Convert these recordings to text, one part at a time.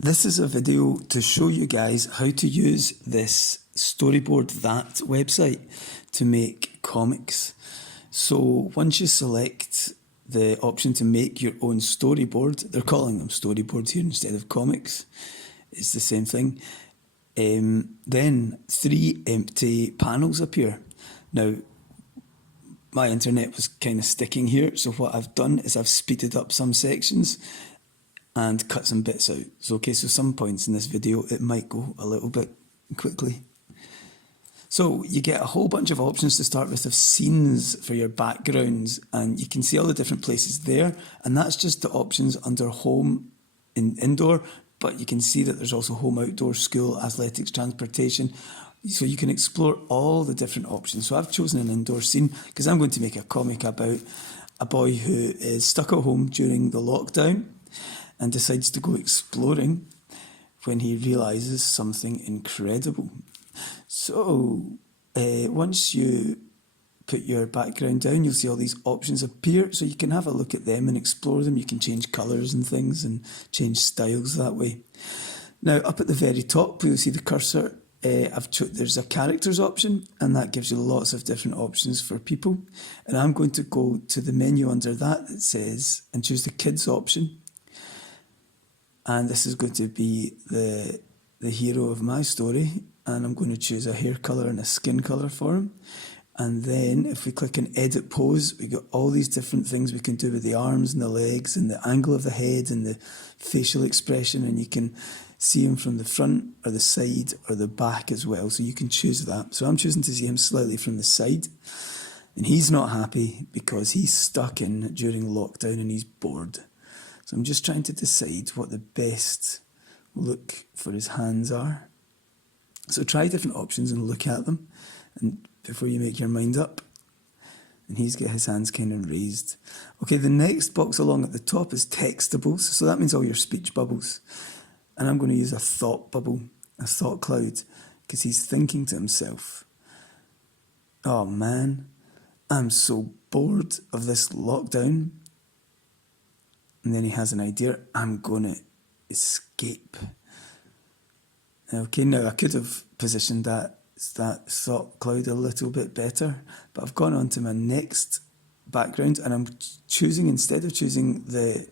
This is a video to show you guys how to use this Storyboard That website to make comics. So once you select the option to make your own storyboard, they're calling them storyboards here instead of comics, it's the same thing, then 3 empty panels appear. Now, my internet was kind of sticking here, so what I've done is I've speeded up some sections and cut some bits out. So some points in this video it might go a little bit quickly. So you get a whole bunch of options to start with of scenes for your backgrounds, and you can see all the different places there, and that's just the options under home in indoor, but you can see that there's also home, outdoor, school, athletics, transportation. So you can explore all the different options. So I've chosen an indoor scene because I'm going to make a comic about a boy who is stuck at home during the lockdown and decides to go exploring when he realises something incredible. So once you put your background down, you'll see all these options appear, so you can have a look at them and explore them. You can change colours and things and change styles that way. Now, up at the very top, you'll see the cursor. There's a characters option, and that gives you lots of different options for people. And I'm going to go to the menu under that says, and choose the kids option. And this is going to be the hero of my story, and I'm going to choose a hair colour and a skin colour for him. And then if we click on edit pose, we got all these different things we can do with the arms and the legs and the angle of the head and the facial expression, and you can see him from the front or the side or the back as well, so you can choose that. So I'm choosing to see him slightly from the side, and he's not happy because he's stuck in during lockdown and he's bored. So I'm just trying to decide what the best look for his hands are. So try different options and look at them and before you make your mind up. And he's got his hands kind of raised. Okay, the next box along at the top is textables. So that means all your speech bubbles. And I'm going to use a thought bubble, a thought cloud, because he's thinking to himself, oh man, I'm so bored of this lockdown. And then he has an idea, I'm going to escape. Okay, now I could have positioned that thought cloud a little bit better, but I've gone on to my next background, and I'm choosing, instead of choosing the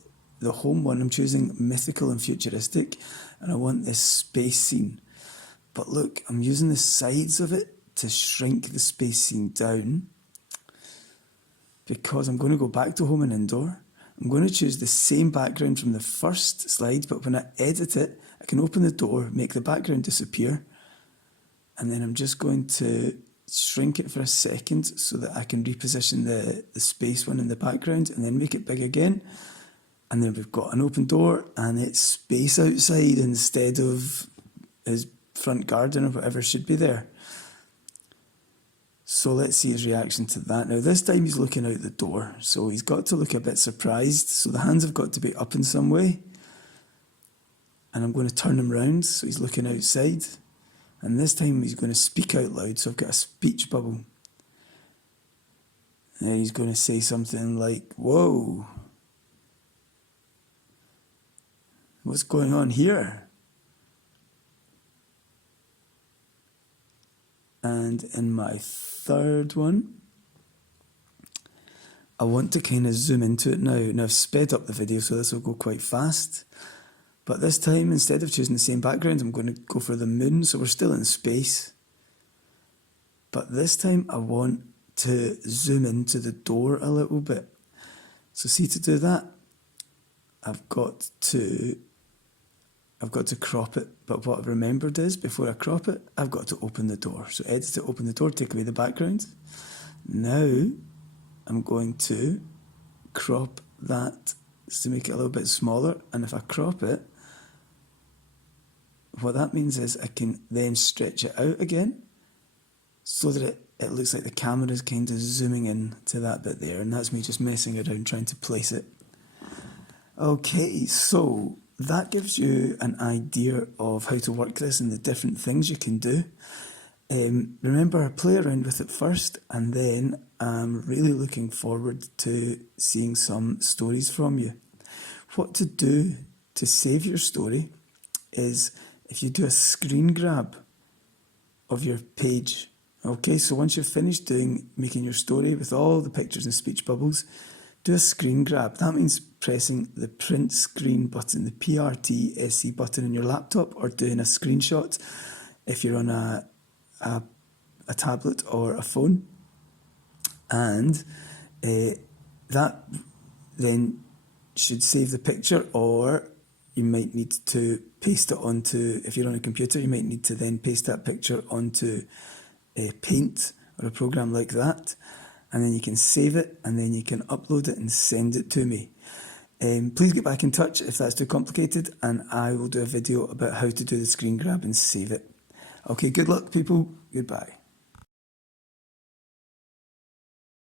home one, I'm choosing mythical and futuristic, and I want this space scene. But look, I'm using the sides of it to shrink the space scene down, because I'm going to go back to home and indoor. I'm going to choose the same background from the first slide, but when I edit it, I can open the door, make the background disappear, and then I'm just going to shrink it for a second so that I can reposition the space one in the background and then make it big again. And then we've got an open door and it's space outside instead of his front garden or whatever should be there. So let's see his reaction to that. Now this time he's looking out the door, so he's got to look a bit surprised. So the hands have got to be up in some way. And I'm going to turn him round so he's looking outside. And this time he's going to speak out loud, so I've got a speech bubble. And he's going to say something like, whoa, what's going on here? And in my third one, I want to kind of zoom into it now. Now I've sped up the video, so this will go quite fast. But this time, instead of choosing the same background, I'm going to go for the moon, so we're still in space. But this time, I want to zoom into the door a little bit. So see, to do that, I've got to crop it. But what I've remembered is, before I crop it, I've got to open the door. So edit it, open the door, take away the background. Now, I'm going to crop that to make it a little bit smaller. And if I crop it, what that means is I can then stretch it out again so that it looks like the camera is kind of zooming in to that bit there, and that's me just messing around trying to place it. Okay, so that gives you an idea of how to work this and the different things you can do. Remember, play around with it first, and then I'm really looking forward to seeing some stories from you. What to do to save your story is if you do a screen grab of your page. Okay, so once you've finished making your story with all the pictures and speech bubbles, do a screen grab. That means pressing the print screen button, the PRT-SC button on your laptop, or doing a screenshot if you're on a tablet or a phone. And that then should save the picture, or you might need to paste it onto, if you're on a computer, you might need to then paste that picture onto Paint or a program like that, and then you can save it, and then you can upload it and send it to me. Please get back in touch if that's too complicated, and I will do a video about how to do the screen grab and save it. Okay, good luck people, goodbye.